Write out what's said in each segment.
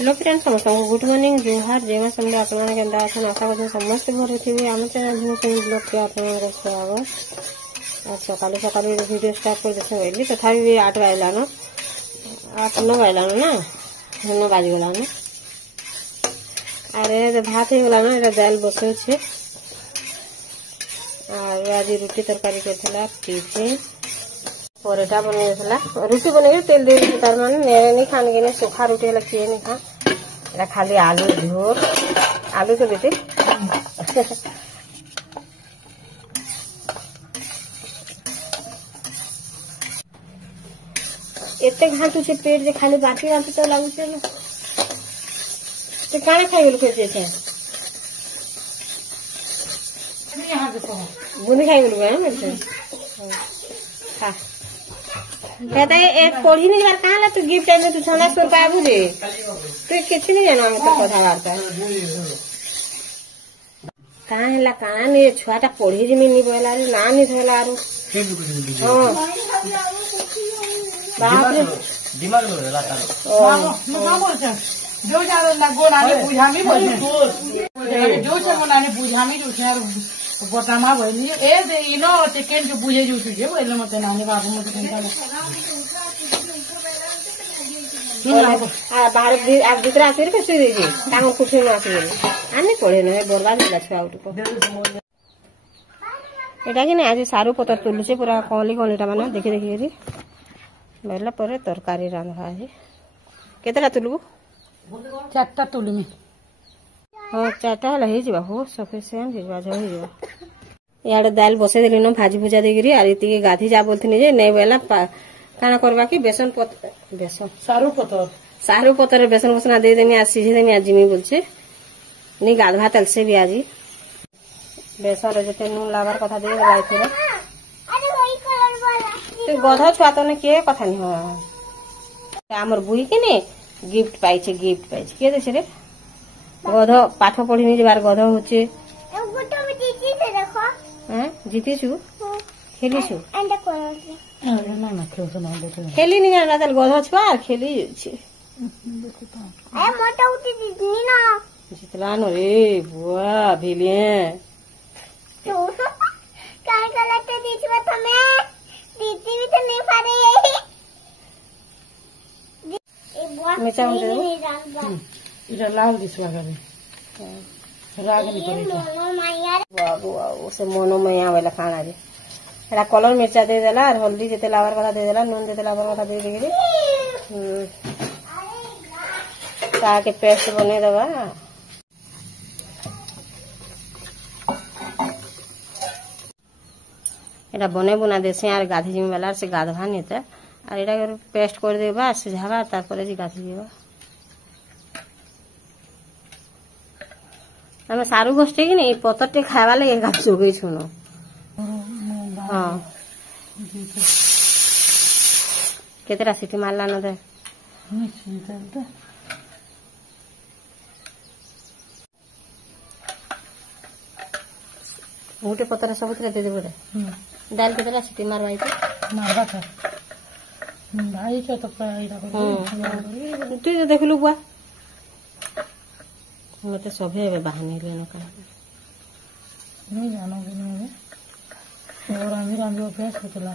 Hello friends समस्त good morning जोहार जय समझे आपने केंदा आसन आशा करते समस्त भर थी आम चैनल भूषण ब्लॉग के आपन स्वागत सकाल सकाल वीडियो स्टार्ट कर देते बोली तथा 8 बजलान 8-9 बजलान ना 9 बाजगलान अरे भात हो गलान ये दाल बसे आज रुटी तरकारी करथिला टिफिन परोटा बनेला रुटी बने तेल दे तार माने मेरे नहीं खाने के सूखा रुटी है किए नहीं खा एरा खाली आलू झोल आलू तो बेटे एते घाटू से पेट जे खाली बाटी बाटी तो लागू छे तो काने खाइ गेल के छे यहां देखो बुनी खाइ गेल है मेरे हां कहता है एक पढ़ी नहीं बार कहाँ ला तू गिफ्ट टाइम में तू 600 रुपया बुझे तू किसी नहीं जाना तो कथा वार्ता कहाँ है कहाँ नहीं छुआटा पढ़ी जी नहीं बोला रे ना नहीं थोला आरो हां बाप रे दिमाग में रहला तारो ना बोलछे जो जारो लगो नाने बुझामी बोलछे जो छे नाने बुझामी जो छे बतामा बोली ए दे इनो टिकट जो बुझे जो छे बोले मते नाने बाबू मते चिंता बाहर आज दूसरा आसे रे सुई देजी काम कुछ न आसे आने पड़े न बर्बाद होला छुआ उठको एटा कि आज सारू पतर तुलु से पूरा कौली कौलीटा माने देखि देखि रे बेला पर तरकारी रांधा है केतरा तुलु 4टा तुलु में हां 4टा हला हे जिबा हो सफिशिएंट हिजबा जो हिजबा यार दाल बसे देली न भाजी भुजा देगिरी आर इति के गाधी जा बोलथिनी जे नै बेला काना करबा की बेसन सारू पतर बेसन बसना दे देनी आज सीझे देनी आज जिमी बोलछे नी गाधवा तल से भी आज बेसन रे जते नून लागार कथा दे बाई थे अरे वही कलर वाला तो गधा छुआ तो ने के कथा नहीं हो हमर बुई के ने गिफ्ट पाई के दे छे रे गधा पाठ पढिनी जेबार गधा होचे गोटो में जीती से देखो हैं जीती छु खेली छु एंड कोन ना ना खेली नहीं जाना तल गधा छुआ खेली छे ए मोटा उठी दीदी ना जितला न रे बुआ भिलिए तो काय गलत दीछवा तमे दीदी भी तो नहीं पारे ए बुआ मैं चाहूं दे इधर लाल दिसवा करे राग नहीं करे बाबू से मोनो मैया वाला खाना रे एरा कलर मिर्चा दे देला और हल्दी जते लावर कथा दे देला नून जते लावर कथा दे देगिरी ता के पेस्ट बने दबा एरा बने बुना देसे यार गाधी जिम वाला से गाधवा नेता और एरा पेस्ट कर देबा सिझावा तारपरे जी गाधी जीवा हम सारू गोष्ठी कि नहीं पतरटे खावा लगे गाछ जोगई छुनो हां केतरा सिटी मारला न दे मोटे पतर सब दे दे बड़े दाल केतरा सिटी मारवाई तो मारवा था भाई के तो पैदा कर तू देखलु बुआ मते सभे बहाने लेनो का नहीं जानो कि और आमी रांधो अभ्यास होतला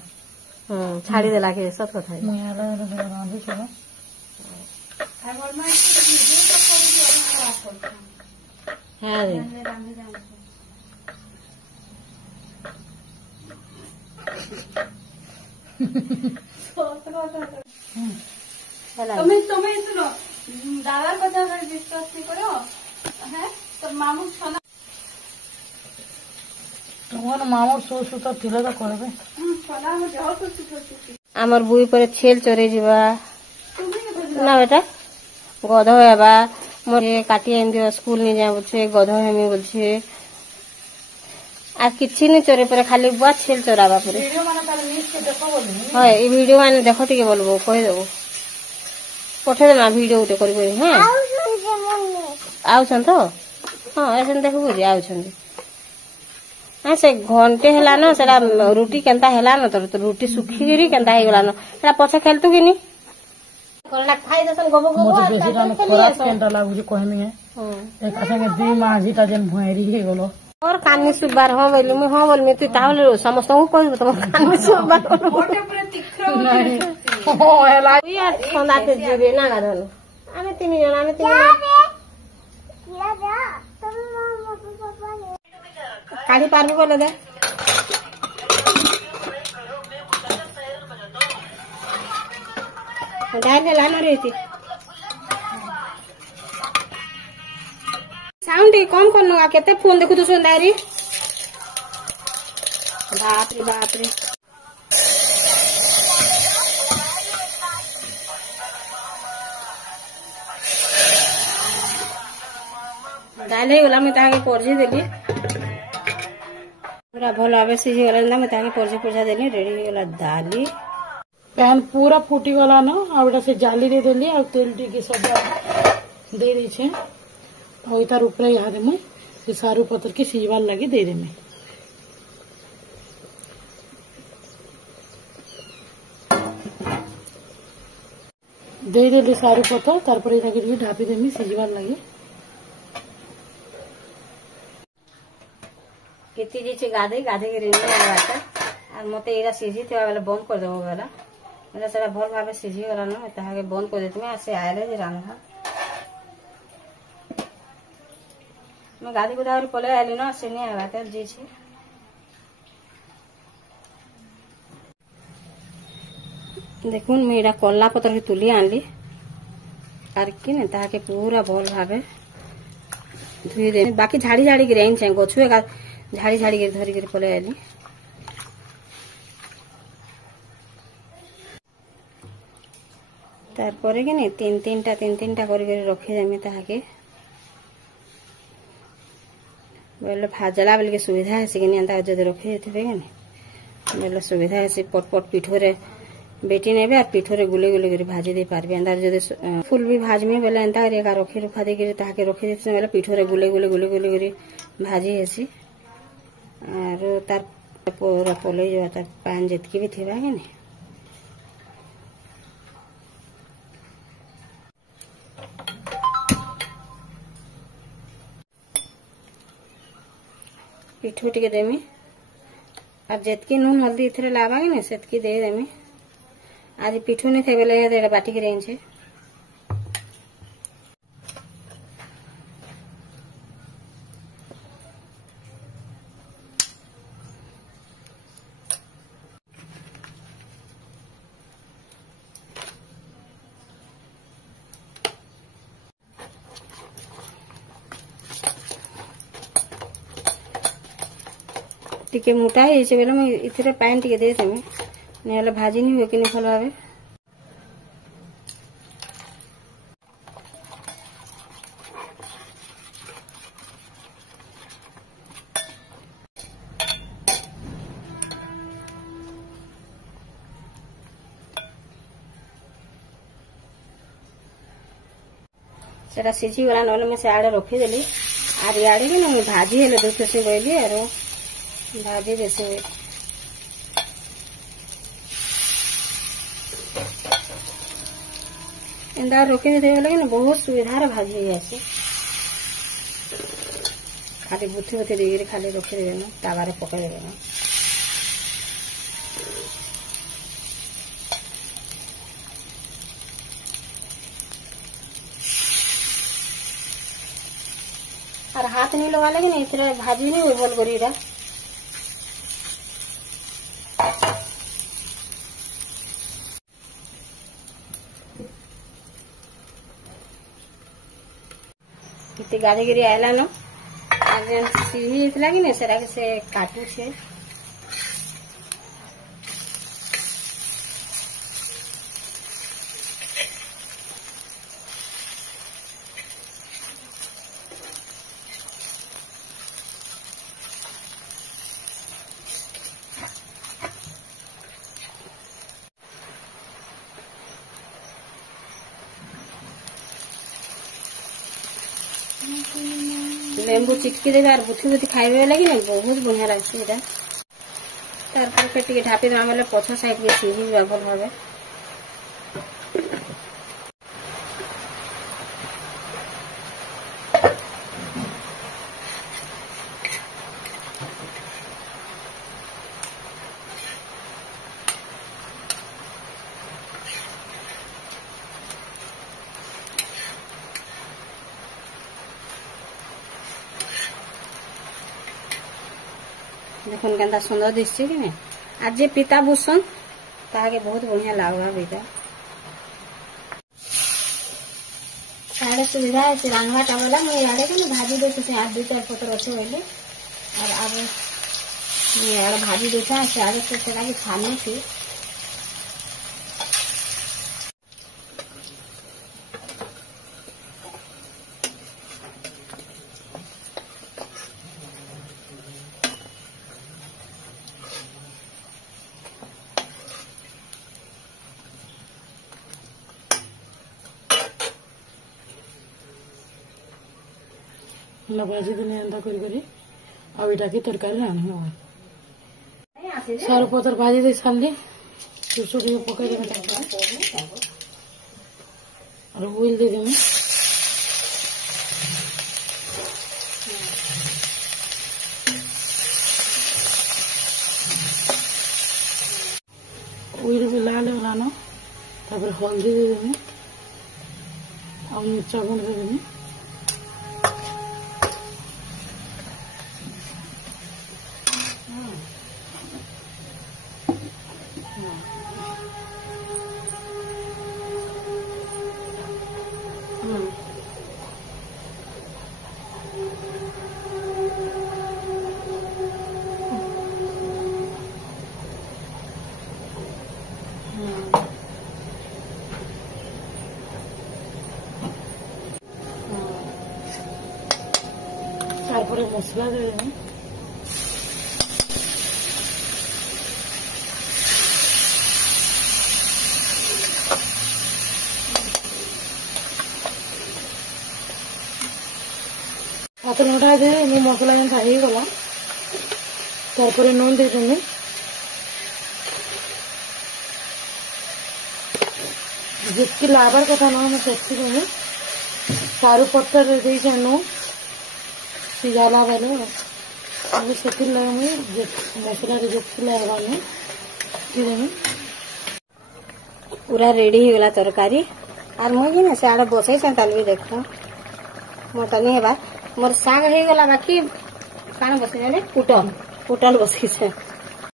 छाड़ी देला के सब कथा है मैं आला रांधो चला खाइबल में वीडियो तो कर दियो हां रे तुम्हें सुनो दादा कथा कर डिस्कस करो है तो मामू छना তোমার মামুর সসু তো তিলে তো করবে ছনা মে যাও তো আমার বুই পরে ছেল চরে যাবা না বেটা গধ হেবা মোরে কাটি এন দিও স্কুল নি যা বলছে গধ হেমি বলছে আর কিছি নি চরে পরে খালি বুয়া ছেল চরাবা পরে ভিডিও মানে তাহলে মিস के देखो बोलनी हां এই ভিডিও মানে দেখো টিকে বলবো কই দেবো पठे देना वीडियो उठे करी हां आउछन तो हां ऐसे देखो बुझी आउछन हां से घंटे हला न सेला रुटी केनता हला न तो रुटी सुखी गिरी केनता हे गला न सेला पछे खेलतु कि नी करला खाई दसन गोबो गोबो मुझे बेसी रान खराब केनटा लागु कहमी है एक संगे दी माझीटा जेन भुएरी हे गलो और कानमी सुबार हो बोली मैं हो बोल मैं तू ताहले समस्त को कहबो तुम कानमी सुबार मोटे पूरा तिखरो नहीं हो हेला यार संदाते जेबे ना गाधन आमे तीन जन काढ़ी पारबो बोले दे डाल लानो रहती साउंड कम कर लगा केते फोन देखु तो सुंदारी बाप रे बाप रे डाले गला मैं ताके परजी देली पूरा भल भाव सीझी गला मैं ताके परजी परजा देली रेडी गला दाली पैन पूरा फूटी गला न आउटा से जाली दे देली आ तेल टिके सब दे दी छे और इतार ऊपर यहाँ मुई से सारू पत्र के सीजवार लगे दे देमे दे देली सारू पत्र तारपर इटा के ढापी देमी सीजवार लगे केती जे गाधे गाधे के रेनी आवाता आ मते एरा सीझी ते वाला बंद कर देबो वाला मतलब सेटा भल भाबे सीझी गला न ताहा के बंद कर देतमे आ से आइले जे रांधा मैं गाधी गुदावरी पले आइली न से नहीं आवाता जे छे देखुन मैं एरा कल्ला पत्र के तुली आनली आर कि ने ताहा के पूरा भल भाबे धुई दे बाकी झाड़ी झाड़ी के रेन छे गछुए का झाड़ी झाड़ी के धरी के पले आइली तारपरे के ने तीन तीनटा करी रखी देमी ताहाके बोले भाजला बेल के सुविधा है कि नहीं जब रखी देते बोले सुविधा है पटपट पिठोरे बेटी नेबे और पिठोरे गुले गुले कर भाजी दे पारबे अंदर जब फुल भी भाजमी बोले एंता एका रखी रुखा दे ताके रखी देते बोले पिठोरे गुले गुले गुले गुले कर भाजी हेसी और तार पूरा पलई जो तार पान जितकी भी थिबा के नहीं पिठू टिके देमी अब जितकी नून हल्दी इथरे लावागे ना सेतकी दे देमी आज पिठू नहीं थे बोले बाटी के रेंज है टिके मोटा है बोले मैं इतने पानी टिके दे देमी नहीं भाजी नहीं हुए कि नहीं भल भावे सेटा सीझी गला ना मैं से आड़े रखीदेली आर इे कि ना भाजी हेले दूध से गली आर भाजी बेसी हुए एंदा रखी दे बोले ना बहुत सुविधा भाजी हो जाए खाली बुथी बुथी देकर खाली रखी देवे ना तावारे पकड़ देवे ना और हाथ नहीं लगा लेकिन इतने भाजी नहीं हुई बोल करी कितने गाड़ी गिरी आयला न आज सीढ़ी इतला कि नहीं सेरा के से काटू छे लेंबू चिटकी देवे और बुथी बुथी खाइबे लगी ना बहुत बढ़िया लगसी इटा तारपर टिके ढापी देवा पछ साइड के सीझी भल भावे देखुन केंता सुंदर दिसছে कि नहीं। आज जे पिता बुसन ताके बहुत बढ़िया लागबा बेटा। सारे सुविधा है रांधवा टावला मैं यारे के भाजी देते से आज 2-4 पत्र अच्छे होले और अब यार भाजी देता है आज से चला के खाने से भाजी देने अंदा करी अब इटा की तरकारी रांधवा सारू पतर भाजी दे सारी चुसु पकड़ देवे और ऑयल दे देवे ऑयल भी लाल लानो हल्दी दे देवे और मिर्चा गुंड दे देवे तारपरे मसला दे देवे हाथ उठा दे मसला जेनता हो गला तारपरे नून दे देवे जितकी लाबार कथा ना मैं सेक्सी देवे सारू पत्तर दे नून सिजाला बेले अब से मसला लगवाने पूरा रेडी हो गला तरकारी और मुझे ना से आड़े बसई से भी देख मत नहीं बात मोर साग हो गला बाकी काण बसई पुटल पुटल बसई से